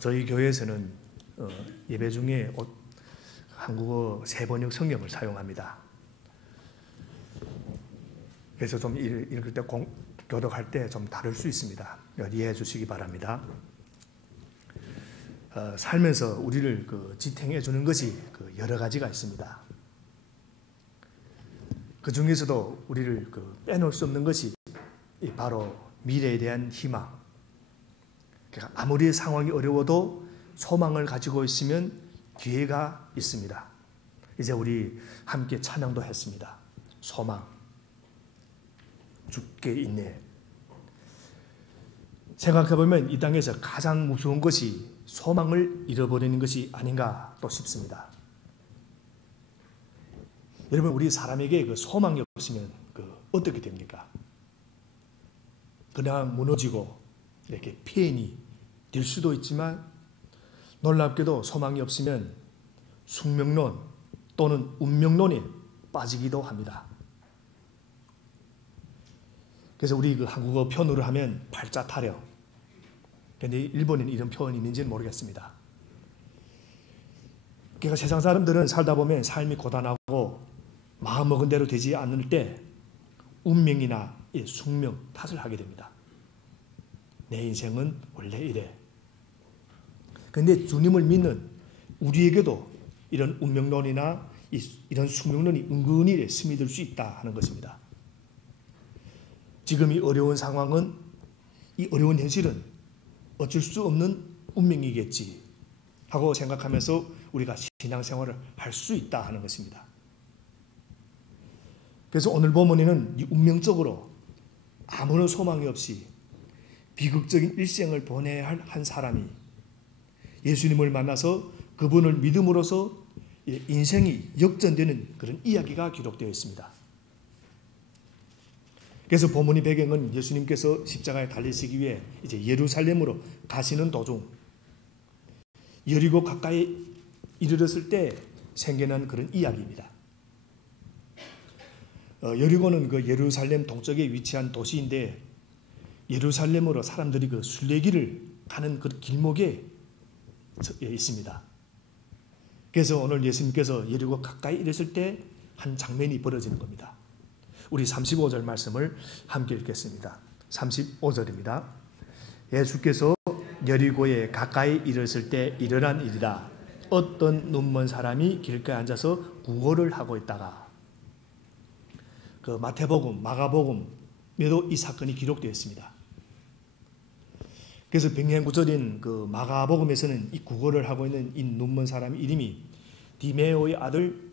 저희 교회에서는 예배 중에 한국어 세번역 성경을 사용합니다. 그래서 좀 읽을 때 교독할 때 좀 다를 수 있습니다. 이해해 주시기 바랍니다. 살면서 우리를 지탱해 주는 것이 여러 가지가 있습니다. 그 중에서도 우리를 빼놓을 수 없는 것이 바로 미래에 대한 희망. 그러니까 아무리 상황이 어려워도 소망을 가지고 있으면 기회가 있습니다. 이제 우리 함께 찬양도 했습니다. 소망, 주께 있네. 생각해보면 이 땅에서 가장 무서운 것이 소망을 잃어버리는 것이 아닌가 또 싶습니다. 여러분, 우리 사람에게 소망이 없으면 어떻게 됩니까? 그냥 무너지고 이렇게 피해이 될 수도 있지만, 놀랍게도 소망이 없으면 숙명론 또는 운명론에 빠지기도 합니다. 그래서 우리 한국어 표현으로 하면 팔자 타령. 그런데 일본에는 이런 표현이 있는지는 모르겠습니다. 그러니까 세상 사람들은 살다 보면 삶이 고단하고 마음먹은 대로 되지 않을 때 운명이나 숙명 탓을 하게 됩니다. 내 인생은 원래 이래. 그런데 주님을 믿는 우리에게도 이런 운명론이나 이런 숙명론이 은근히 스며들 수 있다 하는 것입니다. 지금 이 어려운 상황은, 이 어려운 현실은 어쩔 수 없는 운명이겠지 하고 생각하면서 우리가 신앙생활을 할 수 있다 하는 것입니다. 그래서 오늘 본문에는 이 운명적으로 아무런 소망이 없이 비극적인 일생을 보내야 할 한 사람이 예수님을 만나서 그분을 믿음으로써 인생이 역전되는 그런 이야기가 기록되어 있습니다. 그래서 본문의 배경은 예수님께서 십자가에 달리시기 위해 이제 예루살렘으로 가시는 도중 여리고 가까이 이르렀을 때 생겨난 그런 이야기입니다. 여리고는 예루살렘 동쪽에 위치한 도시인데, 예루살렘으로 사람들이 순례길을 가는 그 길목에 있습니다. 그래서 오늘 예수님께서 여리고 가까이 이르렀을 때 한 장면이 벌어지는 겁니다. 우리 35절 말씀을 함께 읽겠습니다. 35절입니다. 예수께서 여리고에 가까이 이르렀을 때 일어난 일이다. 어떤 눈먼 사람이 길가에 앉아서 구걸을 하고 있다가, 마태복음, 마가복음에도 이 사건이 기록되어 있습니다. 그래서 병행구절인 마가복음에서는 이 구걸을 하고 있는 이 눈먼 사람 이름이 디메오의 아들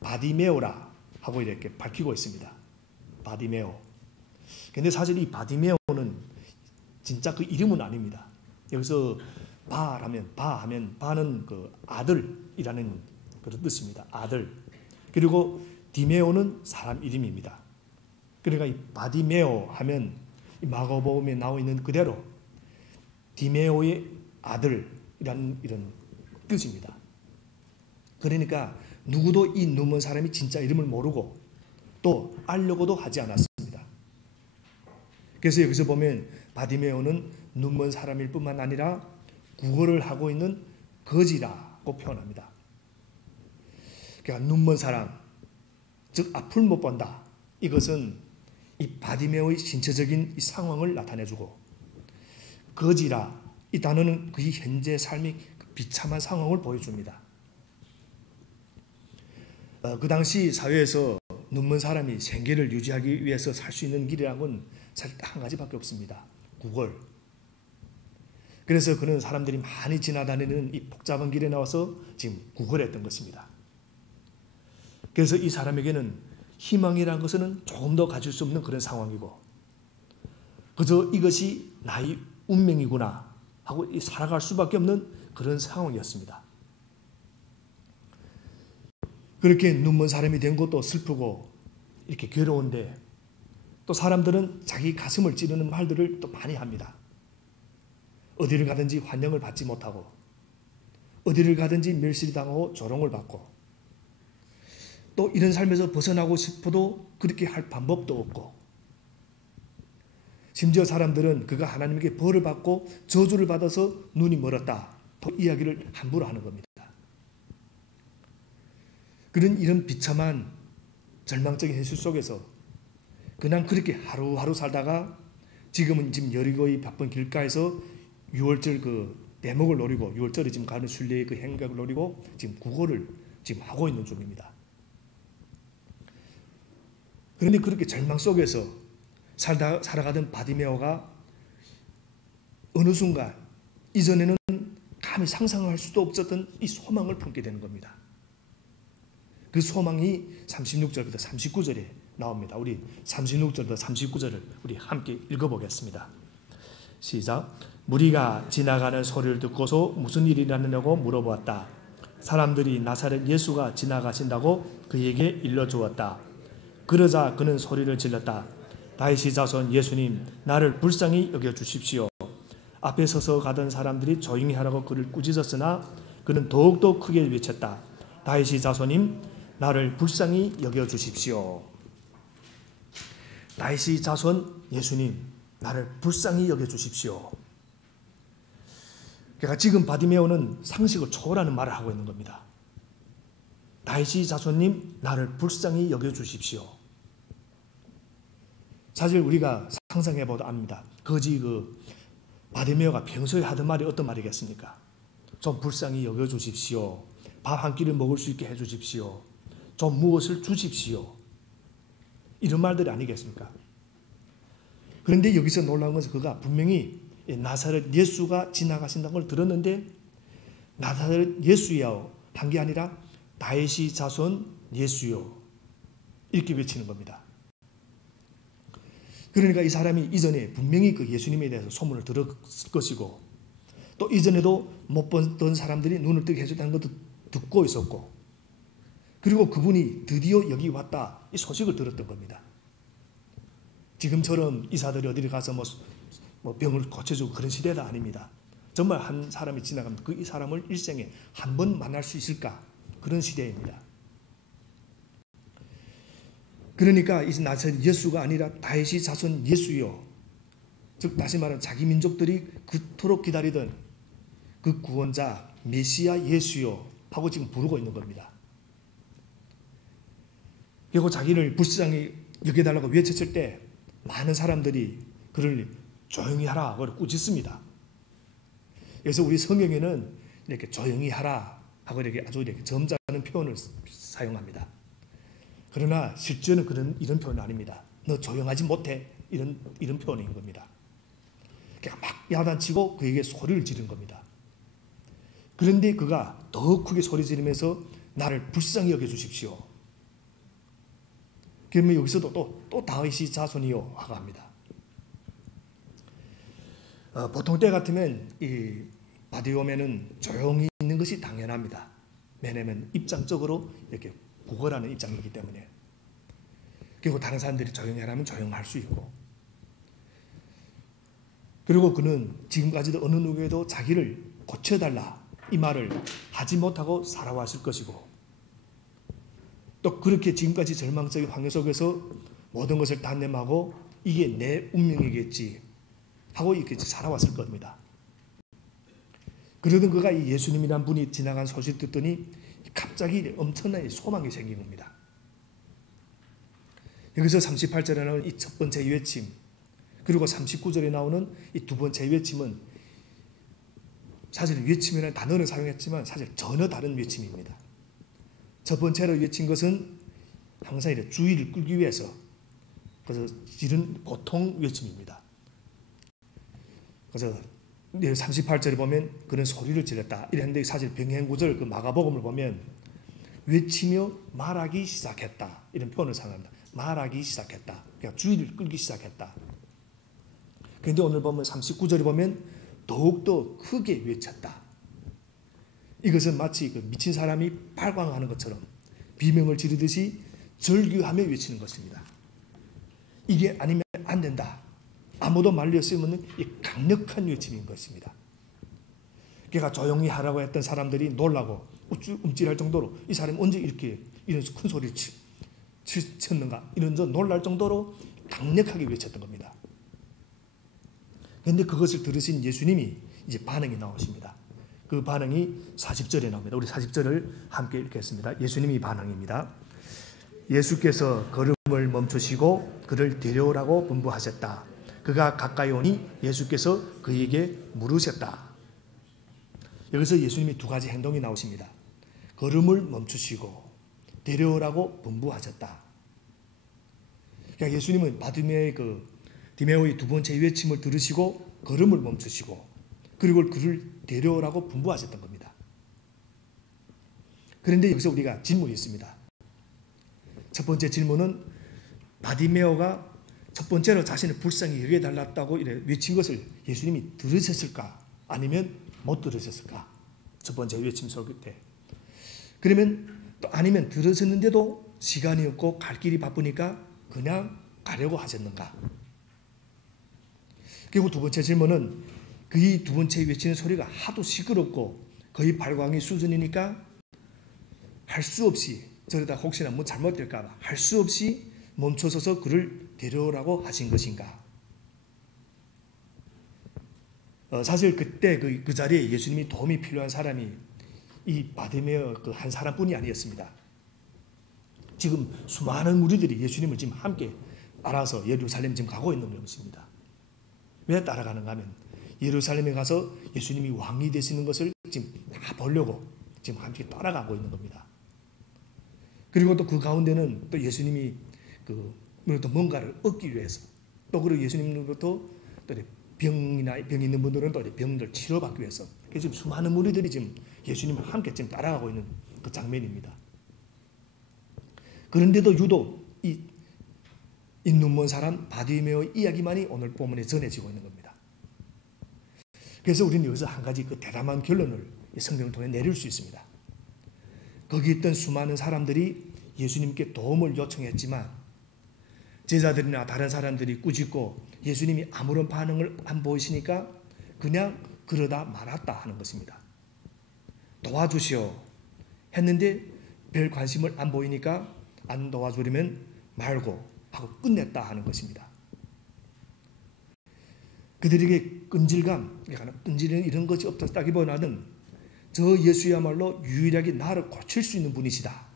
바디메오라 하고 이렇게 밝히고 있습니다. 바디메오. 근데 사실 이 바디메오는 진짜 그 이름은 아닙니다. 여기서 바하면 바는 아들이라는 그런 뜻입니다. 아들. 그리고 디메오는 사람 이름입니다. 그러니까 이 바디메오 하면 이 마가복음에 나와 있는 그대로 디메오의 아들이라는 이런 뜻입니다. 그러니까 누구도 이 눈먼 사람이 진짜 이름을 모르고 또 알려고도 하지 않았습니다. 그래서 여기서 보면 바디메오는 눈먼 사람일 뿐만 아니라 구걸을 하고 있는 거지라고 표현합니다. 그러니까 눈먼 사람, 즉 앞을 못 본다. 이것은 이 바디메오의 신체적인 이 상황을 나타내주고, 거지라 이 단어는 그의 현재 삶의 비참한 상황을 보여줍니다. 그 당시 사회에서 눈먼 사람이 생계를 유지하기 위해서 살 수 있는 길이라는 건 사실 한 가지밖에 없습니다. 구걸. 그래서 그는 사람들이 많이 지나다니는 이 복잡한 길에 나와서 지금 구걸했던 것입니다. 그래서 이 사람에게는 희망이라는 것은 조금 더 가질 수 없는 그런 상황이고, 그저 이것이 나의 운명이구나 하고 살아갈 수밖에 없는 그런 상황이었습니다. 그렇게 눈먼 사람이 된 것도 슬프고 이렇게 괴로운데, 또 사람들은 자기 가슴을 찌르는 말들을 또 많이 합니다. 어디를 가든지 환영을 받지 못하고, 어디를 가든지 멸시를 당하고 조롱을 받고, 또 이런 삶에서 벗어나고 싶어도 그렇게 할 방법도 없고, 심지어 사람들은 그가 하나님에게 벌을 받고 저주를 받아서 눈이 멀었다. 또 이야기를 함부로 하는 겁니다. 그런 이런 비참한 절망적인 현실 속에서 그냥 그렇게 하루하루 살다가 지금 여리고의 바쁜 길가에서 6월절 그 대목을 노리고 6월절에 지금 가는 순례의 그 행각을 노리고 지금 구걸을 지금 하고 있는 중입니다. 그런데 그렇게 절망 속에서 살아가던 바디메오가 어느 순간 이전에는 감히 상상할 수도 없었던 이 소망을 품게 되는 겁니다. 그 소망이 36절부터 39절에 나옵니다. 우리 36절부터 39절을 우리 함께 읽어보겠습니다. 시작. 무리가 지나가는 소리를 듣고서 무슨 일이 일어나냐고 물어보았다. 사람들이 나사렛 예수가 지나가신다고 그에게 일러주었다. 그러자 그는 소리를 질렀다. 다윗의 자손 예수님, 나를 불쌍히 여겨주십시오. 앞에 서서 가던 사람들이 조용히 하라고 그를 꾸짖었으나 그는 더욱더 크게 외쳤다. 다윗의 자손님, 나를 불쌍히 여겨주십시오. 다윗의 자손 예수님, 나를 불쌍히 여겨주십시오. 그러니까 지금 바디메오는 상식을 초월하는 말을 하고 있는 겁니다. 다윗의 자손님, 나를 불쌍히 여겨주십시오. 사실 우리가 상상해봐도 압니다. 거지 바디메오가 평소에 하던 말이 어떤 말이겠습니까? 좀 불쌍히 여겨주십시오. 밥 한 끼를 먹을 수 있게 해주십시오. 좀 무엇을 주십시오. 이런 말들이 아니겠습니까? 그런데 여기서 놀라운 것은 그가 분명히 나사렛 예수가 지나가신다는 걸 들었는데 나사렛 예수여 한 게 아니라 다윗의 자손 예수여 이렇게 외치는 겁니다. 그러니까 이 사람이 이전에 분명히 그 예수님에 대해서 소문을 들었을 것이고 또 이전에도 못 봤던 사람들이 눈을 뜨게 해줬다는 것도 듣고 있었고 그리고 그분이 드디어 여기 왔다 이 소식을 들었던 겁니다. 지금처럼 의사들이 어디를 가서 뭐 병을 고쳐주고 그런 시대가 아닙니다. 정말 한 사람이 지나가면 그 이 사람을 일생에 한 번 만날 수 있을까 그런 시대입니다. 그러니까 이 나사렛 예수가 아니라 다윗의 자손 예수요. 즉 다시 말하면 자기 민족들이 그토록 기다리던 그 구원자 메시아 예수요 하고 지금 부르고 있는 겁니다. 그리고 자기를 불쌍히 여겨달라고 외쳤을 때 많은 사람들이 그를 조용히 하라 하고 꾸짖습니다. 그래서 우리 성경에는 이렇게 조용히 하라 하고 이렇게 아주 이렇게 점잖은 표현을 사용합니다. 그러나 실제는 이런 표현은 아닙니다. 너 조용하지 못해 이런 표현인 겁니다. 그러니까 막 야단치고 그에게 소리를 지른 겁니다. 그런데 그가 더 크게 소리 지르면서 나를 불쌍히 여겨주십시오. 그러면 여기서도 또 다윗의 자손이요 하고 합니다. 보통 때 같으면 이 바디오메는 조용히 있는 것이 당연합니다. 왜냐하면 입장적으로 이렇게 구걸하는 입장이기 때문에. 그리고 다른 사람들이 조용히 하라면 조용할 수 있고. 그리고 그는 지금까지도 어느 누구에도 자기를 고쳐달라 이 말을 하지 못하고 살아왔을 것이고 또 그렇게 지금까지 절망적인 환경 속에서 모든 것을 단념하고 이게 내 운명이겠지 하고 이렇게 살아왔을 겁니다. 그러던 그가 이 예수님이란 분이 지나간 소식 듣더니 갑자기 엄청난 소망이 생긴 겁니다. 여기서 38절에 나오는 이 첫 번째 외침 그리고 39절에 나오는 이 두 번째 외침은 사실 외침이라는 단어를 사용했지만 사실 전혀 다른 외침입니다. 첫 번째로 외친 것은 항상 이렇게 주의를 끌기 위해서 그래서 지른 고통 외침입니다. 그래서 38절에 보면 그는 소리를 질렀다 이랬는데 사실 병행구절 그 마가복음을 보면 외치며 말하기 시작했다 이런 표현을 사용합니다. 말하기 시작했다. 그러니까 주의를 끌기 시작했다. 그런데 오늘 보면 39절에 보면 더욱더 크게 외쳤다. 이것은 마치 그 미친 사람이 발광하는 것처럼 비명을 지르듯이 절규하며 외치는 것입니다. 이게 아니면 안 된다. 아무도 말릴 수 없는 이 강력한 외침인 것입니다. 그러니까 조용히 하라고 했던 사람들이 놀라고 움찔할 정도로 이 사람이 언제 이렇게 이런 큰 소리를 쳤는가 이런 놀랄 정도로 강력하게 외쳤던 겁니다. 그런데 그것을 들으신 예수님이 이제 반응이 나오십니다. 그 반응이 40절에 나옵니다. 우리 40절을 함께 읽겠습니다. 예수님이 반응입니다. 예수께서 걸음을 멈추시고 그를 데려오라고 분부하셨다. 그가 가까이 오니 예수께서 그에게 물으셨다. 여기서 예수님이 두 가지 행동이 나오십니다. 걸음을 멈추시고 데려오라고 분부하셨다. 그러니까 예수님은 디메오의 두 번째 외침을 들으시고 걸음을 멈추시고 그리고 그를 데려오라고 분부하셨던 겁니다. 그런데 여기서 우리가 질문이 있습니다. 첫 번째 질문은 바디메오가 첫 번째로 자신을 불쌍히 여겨달랐다고 외친 것을 예수님이 들으셨을까? 아니면 못 들으셨을까? 첫 번째 외침 속 때. 그러면 또 아니면 들으셨는데도 시간이 없고 갈 길이 바쁘니까 그냥 가려고 하셨는가? 그리고 두 번째 질문은 그 두 번째 외치는 소리가 하도 시끄럽고 거의 발광의 수준이니까 할 수 없이 저러다 혹시나 뭐 잘못될까 봐 할 수 없이 멈춰서서 그를 데려오라고 하신 것인가? 사실 그때 그 자리에 예수님이 도움이 필요한 사람이 이 바디메오 그 한 사람뿐이 아니었습니다. 지금 수많은 무리들이 예수님을 지금 함께 알아서 예루살렘 지금 가고 있는 것입니다. 왜 따라가는가 하면 예루살렘에 가서 예수님이 왕이 되시는 것을 지금 다 보려고 지금 함께 따라가고 있는 겁니다. 그리고 또 그 가운데는 또 예수님이 그로부터 뭔가를 얻기 위해서 또 그리고 예수님으로부터 또 병 있는 분들은 또 병들 치료받기 위해서 지금 수많은 무리들이 지금 예수님을 함께 지금 따라가고 있는 그 장면입니다. 그런데도 유독 이 눈먼 사람 바디메오의 이야기만이 오늘 본문에 전해지고 있는 겁니다. 그래서 우리는 여기서 한 가지 그 대담한 결론을 성경을 통해 내릴 수 있습니다. 거기 있던 수많은 사람들이 예수님께 도움을 요청했지만 제자들이나 다른 사람들이 꾸짖고 예수님이 아무런 반응을 안 보이시니까 그냥 그러다 말았다 하는 것입니다. 도와주시오 했는데 별 관심을 안 보이니까 안 도와주려면 말고 하고 끝냈다 하는 것입니다. 그들에게 끈질감, 이런 것이 없었다기보다는 저 예수야말로 유일하게 나를 고칠 수 있는 분이시다.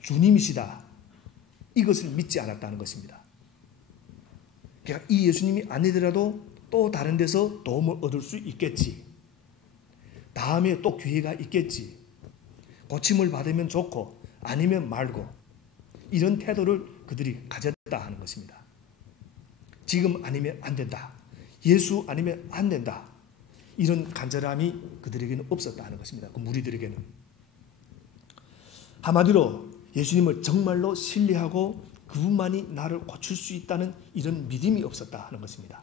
주님이시다. 이것을 믿지 않았다는 것입니다. 그러니까 이 예수님이 아니더라도 또 다른 데서 도움을 얻을 수 있겠지. 다음에 또 기회가 있겠지. 고침을 받으면 좋고 아니면 말고 이런 태도를 그들이 가졌다 하는 것입니다. 지금 아니면 안 된다. 예수 아니면 안 된다. 이런 간절함이 그들에게는 없었다 하는 것입니다. 그 무리들에게는. 한마디로 예수님을 정말로 신뢰하고 그분만이 나를 고칠 수 있다는 이런 믿음이 없었다 하는 것입니다.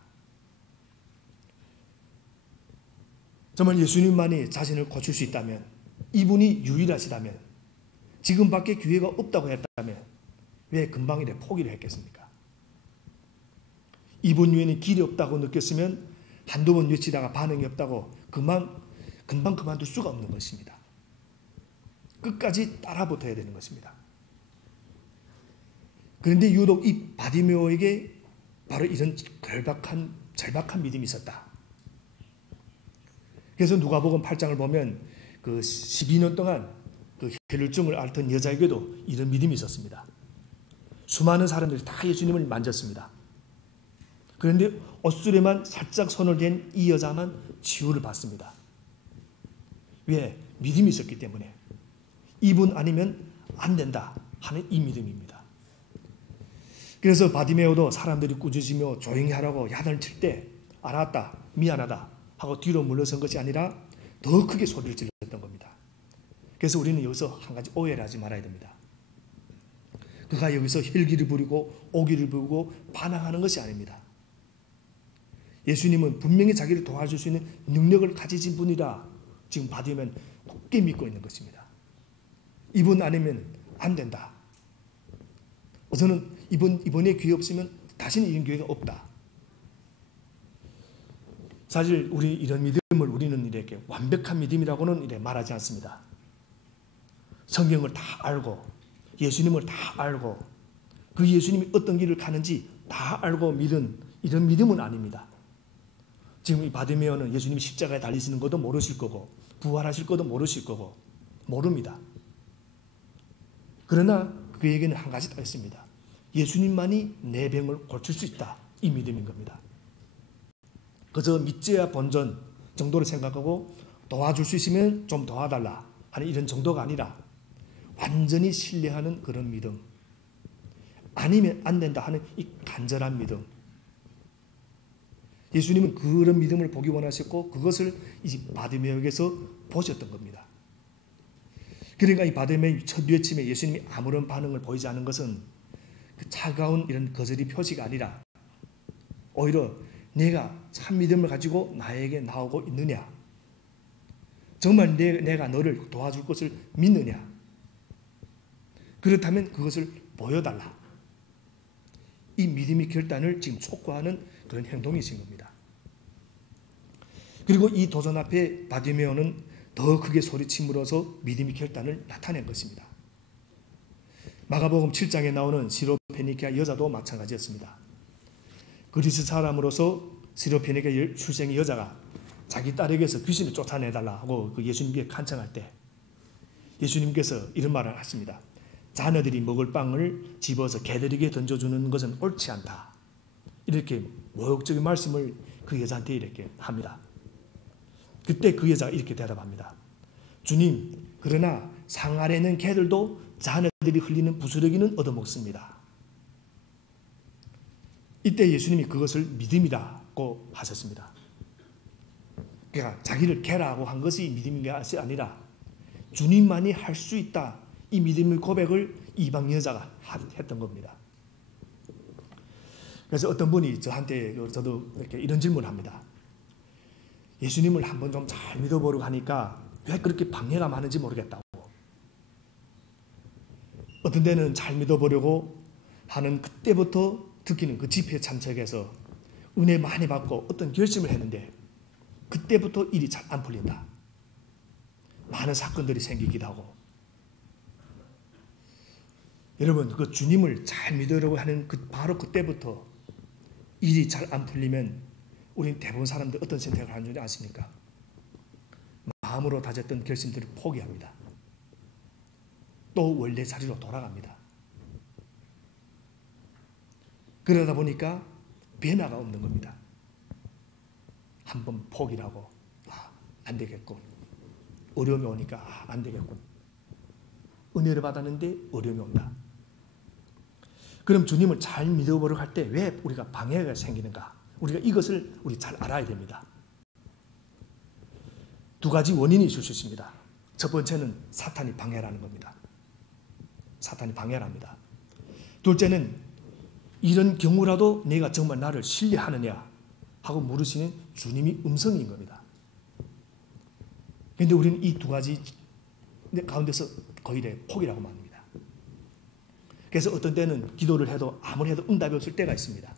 정말 예수님만이 자신을 고칠 수 있다면, 이분이 유일하시다면, 지금밖에 기회가 없다고 했다면 왜 금방 이래 포기를 했겠습니까? 이분 외에는 길이 없다고 느꼈으면 한두 번 외치다가 반응이 없다고 금방 그만둘 수가 없는 것입니다. 끝까지 따라붙어야 되는 것입니다. 그런데 유독 이 바디메오에게 바로 이런 절박한 믿음이 있었다. 그래서 누가복음 8장을 보면 그 12년 동안 그 혈루증을 앓던 여자에게도 이런 믿음이 있었습니다. 수많은 사람들이 다 예수님을 만졌습니다. 그런데 옷수레만 살짝 손을 댄 이 여자만 치유를 받습니다. 왜? 믿음이 있었기 때문에. 이분 아니면 안 된다 하는 이 믿음입니다. 그래서 바디메오도 사람들이 꾸짖으며 조용히 하라고 야단을 칠 때 알았다, 미안하다 하고 뒤로 물러선 것이 아니라 더 크게 소리를 질렀던 겁니다. 그래서 우리는 여기서 한 가지 오해를 하지 말아야 됩니다. 그가 여기서 혈기를 부리고 오기를 부리고 반항하는 것이 아닙니다. 예수님은 분명히 자기를 도와줄 수 있는 능력을 가지신 분이라 지금 바디메오는 굳게 믿고 있는 것입니다. 이분 아니면 안 된다. 저는 이번에 기회 없으면 다시는 이런 기회가 없다. 사실 우리 이런 믿음을 우리는 이렇게 완벽한 믿음이라고는 이렇게 말하지 않습니다. 성경을 다 알고 예수님을 다 알고 그 예수님이 어떤 길을 가는지 다 알고 믿은 이런 믿음은 아닙니다. 지금 이 바디메오는 예수님이 십자가에 달리시는 것도 모르실 거고 부활하실 것도 모르실 거고 모릅니다. 그러나 그에게는 한 가지 딱 있습니다. 예수님만이 내 병을 고칠 수 있다. 이 믿음인 겁니다. 그저 믿지야 본전 정도로 생각하고 도와줄 수 있으면 좀 도와달라 하는 이런 정도가 아니라 완전히 신뢰하는 그런 믿음, 아니면 안 된다 하는 이 간절한 믿음. 예수님은 그런 믿음을 보기 원하셨고 그것을 이 바디메오에게서 보셨던 겁니다. 그러니까 이 바디메오의 첫 외침에 예수님이 아무런 반응을 보이지 않은 것은 그 차가운 이런 거절의 표시가 아니라 오히려 내가 참 믿음을 가지고 나에게 나오고 있느냐, 정말 내가 너를 도와줄 것을 믿느냐, 그렇다면 그것을 보여달라. 이 믿음의 결단을 지금 촉구하는 그런 행동이신 겁니다. 그리고 이 도전 앞에 바디메오는 더 크게 소리침으로써 믿음의 결단을 나타낸 것입니다. 마가복음 7장에 나오는 시로페니케아 여자도 마찬가지였습니다. 그리스 사람으로서 시로페니케아 출생의 여자가 자기 딸에게서 귀신을 쫓아내달라 하고 그 예수님께 간청할 때 예수님께서 이런 말을 하십니다. 자녀들이 먹을 빵을 집어서 개들에게 던져주는 것은 옳지 않다. 이렇게 모욕적인 말씀을 그 여자한테 이렇게 합니다. 그때 그 여자가 이렇게 대답합니다. 주님, 그러나 상 아래에 있는 개들도 자녀들이 흘리는 부스러기는 얻어먹습니다. 이때 예수님이 그것을 믿음이라고 하셨습니다. 그러니까 자기를 개라고 한 것이 믿음인 것이 아니라 주님만이 할 수 있다. 이 믿음의 고백을 이방 여자가 했던 겁니다. 그래서 어떤 분이 저한테 저도 이렇게 이런 질문을 합니다. 예수님을 한번 좀 잘 믿어보려고 하니까 왜 그렇게 방해가 많은지 모르겠다고. 어떤 때는 잘 믿어보려고 하는 그때부터 특히는 그 집회에 참석해서 은혜 많이 받고 어떤 결심을 했는데 그때부터 일이 잘 안 풀린다. 많은 사건들이 생기기도 하고. 여러분, 그 주님을 잘 믿으려고 하는 바로 그때부터 일이 잘 안 풀리면 우리는 대부분 사람들 어떤 선택을 하는 줄 아십니까? 마음으로 다졌던 결심들을 포기합니다. 또 원래 자리로 돌아갑니다. 그러다 보니까 변화가 없는 겁니다. 한번 포기를 하고 안 되겠군. 어려움이 오니까 안 되겠군. 은혜를 받았는데 어려움이 온다. 그럼 주님을 잘 믿어보려고 할 때 왜 우리가 방해가 생기는가? 우리가 이것을 잘 알아야 됩니다. 두 가지 원인이 있을 수 있습니다. 첫 번째는 사탄이 방해라는 겁니다. 사탄이 방해를 합니다. 둘째는 이런 경우라도 내가 정말 나를 신뢰하느냐 하고 물으시는 주님이 음성인 겁니다. 그런데 우리는 이 두 가지 가운데서 거의 포기라고 말합니다. 그래서 어떤 때는 기도를 해도 아무리 해도 응답이 없을 때가 있습니다.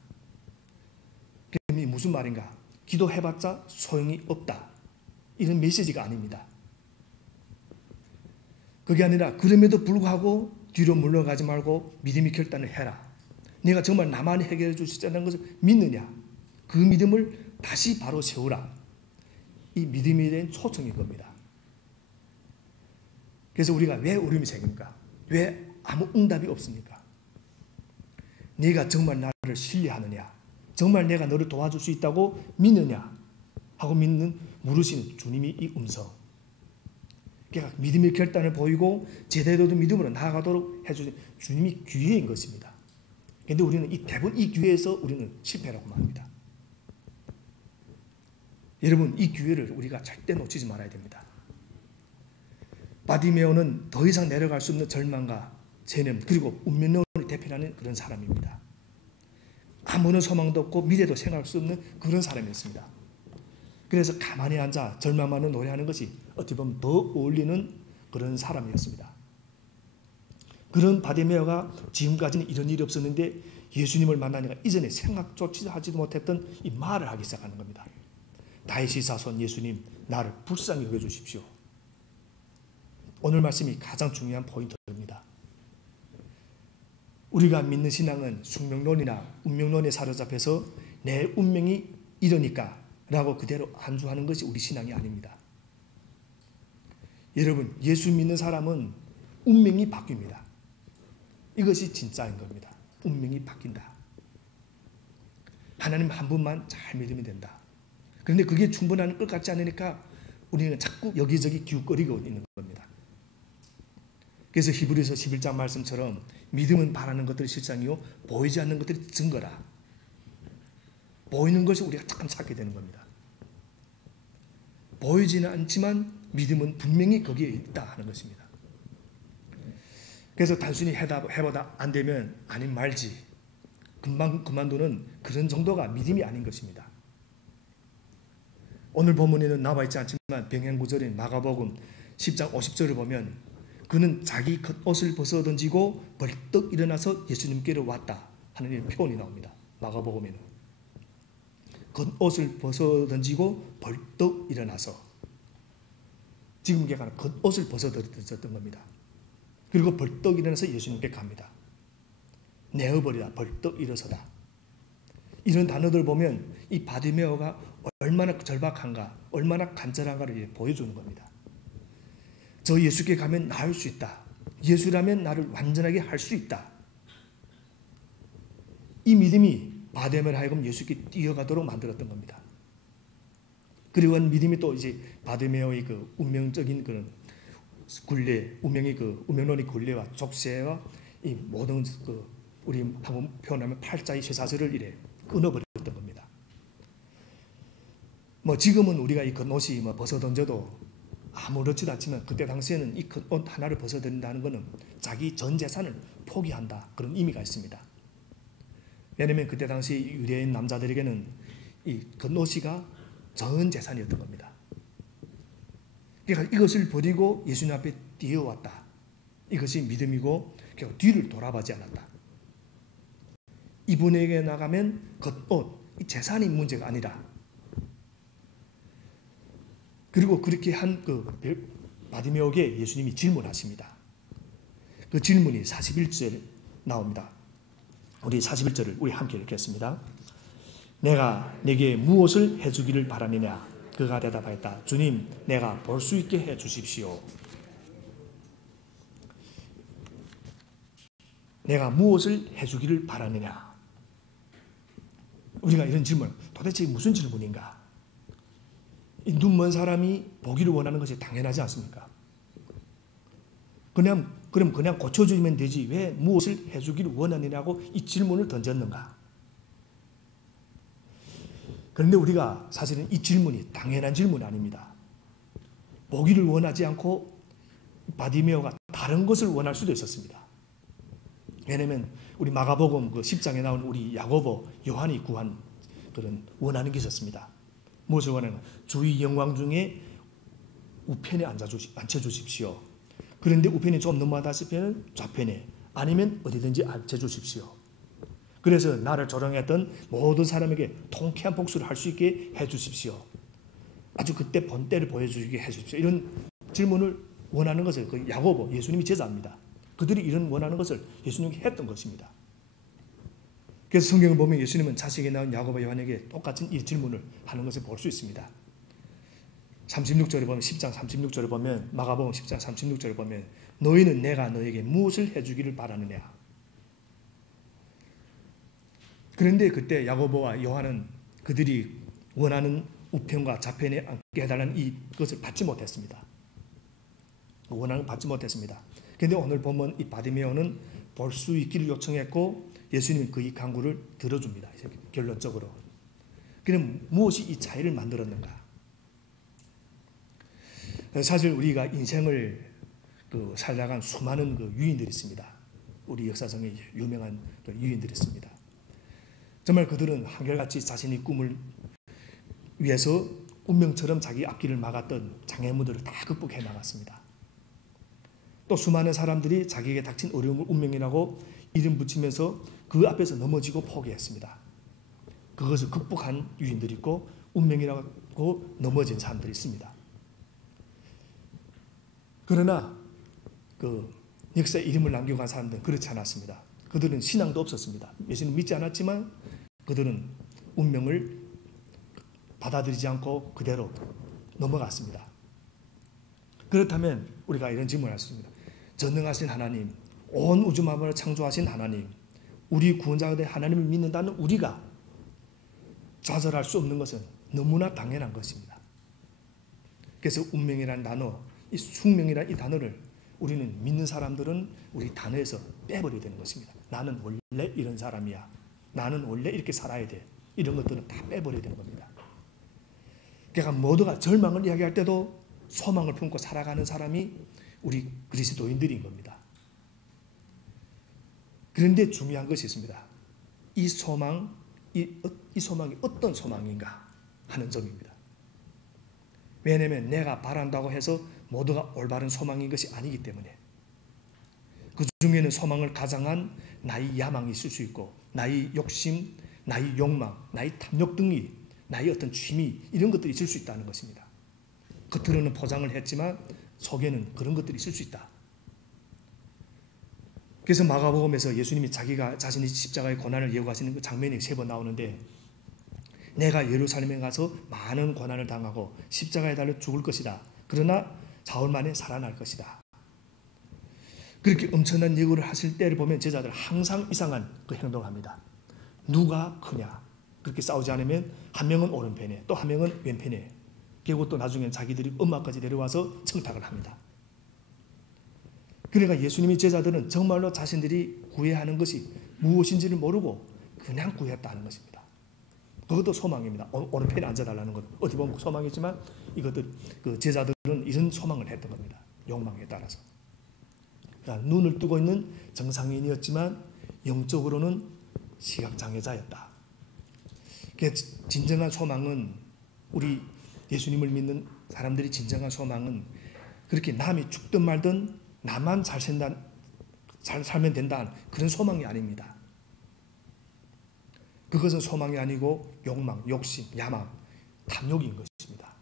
그게 무슨 말인가? 기도해봤자 소용이 없다. 이런 메시지가 아닙니다. 그게 아니라 그럼에도 불구하고 뒤로 물러가지 말고 믿음의 결단을 해라. 내가 정말 나만이 해결해 줄 수 있다는 것을 믿느냐? 그 믿음을 다시 바로 세우라. 이 믿음에 대한 초청인 겁니다. 그래서 우리가 왜 어려움이 생깁니까? 왜 아무 응답이 없습니까? 네가 정말 나를 신뢰하느냐? 정말 내가 너를 도와줄 수 있다고 믿느냐? 하고 물으시는 주님이 이 음성. 그러니까 믿음의 결단을 보이고 제대로 된 믿음으로 나아가도록 해주신 주님이 기회인 것입니다. 그런데 우리는 대부분 이 기회에서 우리는 실패라고 말합니다. 여러분, 이 기회를 우리가 절대 놓치지 말아야 됩니다. 바디메오는 더 이상 내려갈 수 없는 절망과 체념 그리고 운명론을 대표하는 그런 사람입니다. 아무런 소망도 없고 미래도 생각할 수 없는 그런 사람이었습니다. 그래서 가만히 앉아 절망만을 노래하는 것이 어떻게 보면 더 어울리는 그런 사람이었습니다. 그런 바디메오가 지금까지는 이런 일이 없었는데 예수님을 만나니까 이전에 생각조차 하지도 못했던 이 말을 하기 시작하는 겁니다. 다윗의 자손 예수님, 나를 불쌍히 여겨주십시오. 오늘 말씀이 가장 중요한 포인트입니다. 우리가 믿는 신앙은 숙명론이나 운명론에 사로잡혀서 내 운명이 이러니까 라고 그대로 안주하는 것이 우리 신앙이 아닙니다. 여러분, 예수 믿는 사람은 운명이 바뀝니다. 이것이 진짜인 겁니다. 운명이 바뀐다. 하나님 한 분만 잘 믿으면 된다. 그런데 그게 충분한 것 같지 않으니까 우리는 자꾸 여기저기 기웃거리고 있는 겁니다. 그래서 히브리서 11장 말씀처럼 믿음은 바라는 것들이 실상이요 보이지 않는 것들이 증거라. 보이는 것을 우리가 참 찾게 되는 겁니다. 보이지는 않지만 믿음은 분명히 거기에 있다 하는 것입니다. 그래서 단순히 해보다 안 되면 아님 말지 금방 그만두는 그런 정도가 믿음이 아닌 것입니다. 오늘 본문에는 나와 있지 않지만 병행구절인 마가복음 10장 50절을 보면 그는 자기 겉옷을 벗어던지고 벌떡 일어나서 예수님께로 왔다 하는 표현이 나옵니다. 마가복음에는 겉옷을 벗어던지고 벌떡 일어나서, 지금 얘기하는 겉옷을 벗어던졌던 겁니다. 그리고 벌떡 일어나서 예수님께 갑니다. 내어버리다, 벌떡 일어서다. 이런 단어들 보면 이 바디메오가 얼마나 절박한가, 얼마나 간절한가를 보여주는 겁니다. 저 예수께 가면 나을 수 있다. 예수라면 나를 완전하게 할 수 있다. 이 믿음이 바디메오를 하여금 예수께 뛰어가도록 만들었던 겁니다. 그리고 믿음이 또 이제 바디메오의 그 운명적인 그런 굴레, 운명론의 굴레와 족쇄와 이 모든 그 우리 한번 표현하면 팔자의 쇠사슬을 이래 끊어버렸던 겁니다. 지금은 우리가 이 겉옷이 벗어던져도 아무렇지도 않지만 그때 당시에는 이 겉옷 하나를 벗어던진다는 것은 자기 전 재산을 포기한다, 그런 의미가 있습니다. 왜냐하면 그때 당시 유대인 남자들에게는 이 겉옷이가 전 재산이었던 겁니다. 그러니까 이것을 버리고 예수님 앞에 뛰어왔다. 이것이 믿음이고 뒤를 돌아보지 않았다. 이분에게 나가면 겉옷, 이 재산이 문제가 아니라, 그리고 그렇게 한 그 바디메오에게 예수님이 질문하십니다. 그 질문이 41절 나옵니다. 우리 41절을 우리 함께 읽겠습니다. 내가 네게 무엇을 해주기를 바라느냐? 그가 대답하였다. 주님, 내가 볼 수 있게 해주십시오. 내가 무엇을 해주기를 바라느냐? 우리가 이런 질문, 도대체 무슨 질문인가? 이 눈먼 사람이 보기를 원하는 것이 당연하지 않습니까? 그럼 그냥 고쳐주면 되지 왜 무엇을 해주기를 원하느냐고 이 질문을 던졌는가? 그런데 우리가 사실은 이 질문이 당연한 질문이 아닙니다. 보기를 원하지 않고 바디메오가 다른 것을 원할 수도 있었습니다. 왜냐하면 우리 마가복음 그 10장에 나온 우리 야고보, 요한이 구한 그런 원하는 게 있었습니다. 무엇을 원하는? 주의 영광 중에 우편에 앉혀주십시오. 그런데 우편이 좀 넘어가다 싶으면 좌편에, 아니면 어디든지 앉혀주십시오. 그래서 나를 조롱했던 모든 사람에게 통쾌한 복수를 할 수 있게 해주십시오. 아주 그때 본때를 보여주게 해주십시오. 이런 질문을 원하는 것을 그 야고보, 예수님이 제자입니다. 그들이 이런 원하는 것을 예수님이 했던 것입니다. 그래서 성경을 보면 예수님은 자식이 낳은 야고보, 요한에게 똑같은 이 질문을 하는 것을 볼 수 있습니다. 36절에 보면 10장 36절에 보면 마가복음 10장 36절에 보면 너희는 내가 너에게 무엇을 해주기를 바라느냐? 그런데 그때 야고보와 요한은 그들이 원하는 우편과 좌편에 앉게 해달라는 이것을 받지 못했습니다. 원하는 받지 못했습니다. 그런데 오늘 보면 이 바디메오는 볼 수 있기를 요청했고 예수님은 그 이 간구를 들어줍니다. 결론적으로. 그럼 무엇이 이 차이를 만들었는가? 사실 우리가 인생을 살아간 수많은 유인들이 있습니다. 우리 역사상에 유명한 유인들이 있습니다. 정말 그들은 한결같이 자신의 꿈을 위해서 운명처럼 자기 앞길을 막았던 장애물들을 다 극복해 나갔습니다. 또 수많은 사람들이 자기에게 닥친 어려움을 운명이라고 이름 붙이면서 그 앞에서 넘어지고 포기했습니다. 그것을 극복한 유인들이 있고 운명이라고 넘어진 사람들이 있습니다. 그러나 역사에 이름을 남기고 간 사람들은 그렇지 않았습니다. 그들은 신앙도 없었습니다. 예수님 믿지 않았지만 그들은 운명을 받아들이지 않고 그대로 넘어갔습니다. 그렇다면 우리가 이런 질문을 할 수 있습니다. 전능하신 하나님, 온 우주 만물을 창조하신 하나님, 우리 구원자가 된 하나님을 믿는다는 우리가 좌절할 수 없는 것은 너무나 당연한 것입니다. 그래서 운명이라는 단어, 이 숙명이라는 이 단어를 우리는 믿는 사람들은 우리 단어에서 빼버려야 되는 것입니다. 나는 원래 이런 사람이야. 나는 원래 이렇게 살아야 돼. 이런 것들은 다 빼버려야 되는 겁니다. 그러니까 모두가 절망을 이야기할 때도 소망을 품고 살아가는 사람이 우리 그리스도인들인 겁니다. 그런데 중요한 것이 있습니다. 이 소망이 어떤 소망인가 하는 점입니다. 왜냐하면 내가 바란다고 해서 모두가 올바른 소망인 것이 아니기 때문에 그 중에는 소망을 가장한 나의 야망이 있을 수 있고 나의 욕심, 나의 욕망, 나의 탐욕 등이 나의 어떤 취미 이런 것들이 있을 수 있다는 것입니다. 겉으로는 포장을 했지만 속에는 그런 것들이 있을 수 있다. 그래서 마가복음에서 예수님이 자신이 십자가의 고난을 예고하시는 그 장면이 3번 나오는데 내가 예루살렘에 가서 많은 고난을 당하고 십자가에 달려 죽을 것이다. 그러나 사흘 만에 살아날 것이다. 그렇게 엄청난 예고를 하실 때를 보면 제자들은 항상 이상한 그 행동을 합니다. 누가 크냐? 그렇게 싸우지 않으면 한 명은 오른편에 또 한 명은 왼편에 그리고 또 나중엔 자기들이 엄마까지 데려와서 청탁을 합니다. 그러니까 예수님의 제자들은 정말로 자신들이 구해야 하는 것이 무엇인지를 모르고 그냥 구했다는 것입니다. 그것도 소망입니다. 오른편에 앉아달라는 것 어떻게 보면 소망이지만 이것들 그 제자들은 이런 소망을 했던 겁니다. 욕망에 따라서. 그러니까 눈을 뜨고 있는 정상인이었지만 영적으로는 시각장애자였다. 진정한 소망은 우리 예수님을 믿는 사람들이 진정한 소망은 그렇게 남이 죽든 말든 나만 잘 살면 된다는 그런 소망이 아닙니다. 그것은 소망이 아니고 욕망, 욕심, 야망, 탐욕인 것입니다.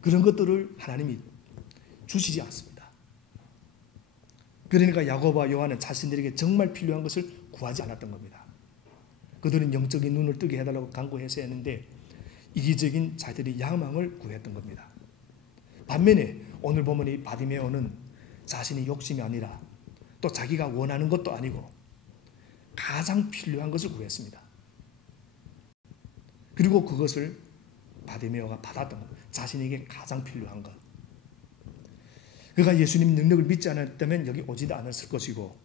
그런 것들을 하나님이 주시지 않습니다. 그러니까 야고보와 요한은 자신들에게 정말 필요한 것을 구하지 않았던 겁니다. 그들은 영적인 눈을 뜨게 해달라고 간구해서 했는데 이기적인 자들의 야망을 구했던 겁니다. 반면에 오늘 보면 이 바디메오는 자신의 욕심이 아니라 또 자기가 원하는 것도 아니고 가장 필요한 것을 구했습니다. 그리고 그것을 바디메오가 받았던 겁니다. 자신에게 가장 필요한 것. 그가 예수님 능력을 믿지 않았다면 여기 오지도 않았을 것이고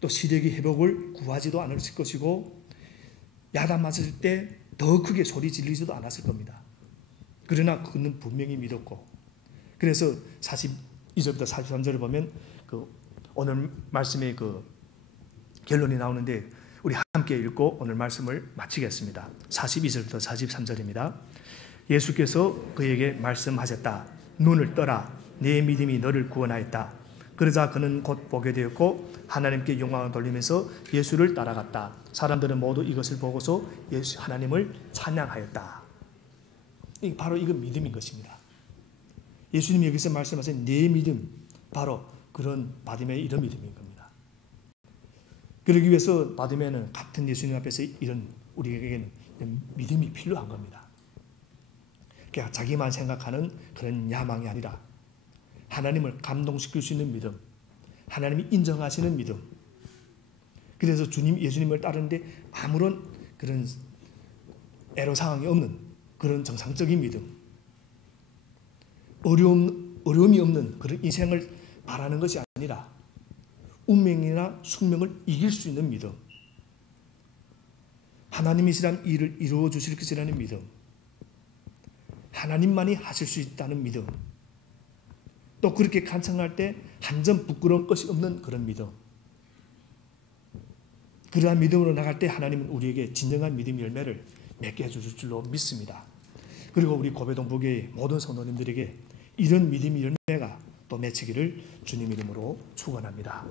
또 시력의 회복을 구하지도 않았을 것이고 야단 맞을 때 더 크게 소리 지르지도 않았을 겁니다. 그러나 그는 분명히 믿었고 그래서 42절부터 43절을 보면 그 오늘 말씀의 그 결론이 나오는데 우리 함께 읽고 오늘 말씀을 마치겠습니다. 42절부터 43절입니다. 예수께서 그에게 말씀하셨다. 눈을 떠라. 네 믿음이 너를 구원하였다. 그러자 그는 곧 보게 되었고 하나님께 영광을 돌리면서 예수를 따라갔다. 사람들은 모두 이것을 보고서 하나님을 찬양하였다. 바로 이건 믿음인 것입니다. 예수님이 여기서 말씀하신 네 믿음, 바로 그런 바디메의 이런 믿음인 겁니다. 그러기 위해서 바디메는 같은 예수님 앞에서 이런 우리에게는 믿음이 필요한 겁니다. 그러니까 자기만 생각하는 그런 야망이 아니라 하나님을 감동시킬 수 있는 믿음, 하나님이 인정하시는 믿음. 그래서 예수님을 따르는데 아무런 그런 애로사항이 없는 그런 정상적인 믿음, 어려움이 없는 그런 인생을 바라는 것이 아니라 운명이나 숙명을 이길 수 있는 믿음, 하나님이시란 일을 이루어 주실 것이라는 믿음, 하나님만이 하실 수 있다는 믿음, 또 그렇게 간청할 때 한 점 부끄러운 것이 없는 그런 믿음. 그러한 믿음으로 나갈 때 하나님은 우리에게 진정한 믿음의 열매를 맺게 해주실 줄로 믿습니다. 그리고 우리 고배동 부교의 모든 성도님들에게 이런 믿음의 열매가 또 맺히기를 주님 이름으로 축원합니다.